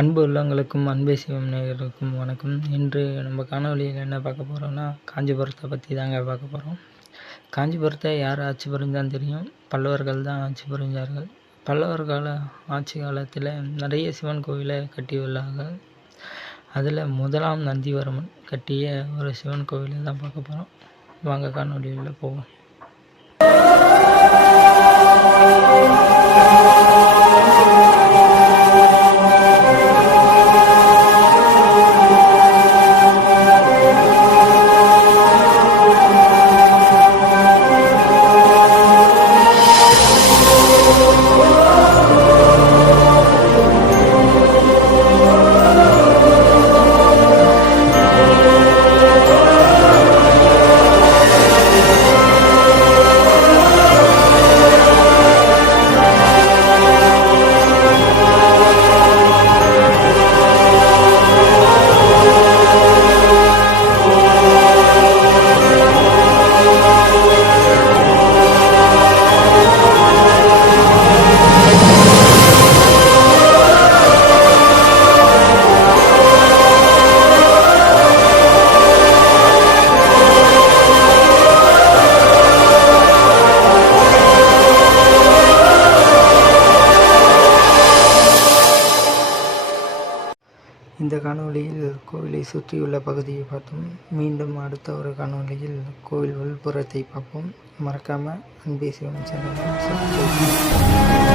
அன்பு உள்ளவங்களுக்கும் அன்பே சிவம் நேயர்களுக்கும் வணக்கம். இன்று நம்ம காணொலியில் என்ன பார்க்க போகிறோம்னா, காஞ்சிபுரத்தை பற்றி தாங்க பார்க்க போகிறோம். காஞ்சிபுரத்தை யார் ஆட்சி புரிஞ்சான்னு தெரியும். பல்லவர்கள் தான் ஆட்சி புரிஞ்சார்கள். பல்லவர் ஆட்சி காலத்தில் நிறைய சிவன் கோவிலை கட்டியுள்ளார்கள். அதில் முதலாம் நந்திவர்மன் கட்டிய ஒரு சிவன் கோவிலை தான் பார்க்க போகிறோம். வாங்க காணொலியில் போவோம். இந்த காணொலியில் கோவிலை சுற்றியுள்ள பகுதியை பார்த்தோம். மீண்டும் அடுத்த ஒரு காணொலியில் கோவில் உள்புறத்தை பார்ப்போம். மறக்காமல் அன்பே சிவம் சேனலை சப்ஸ்கிரைப்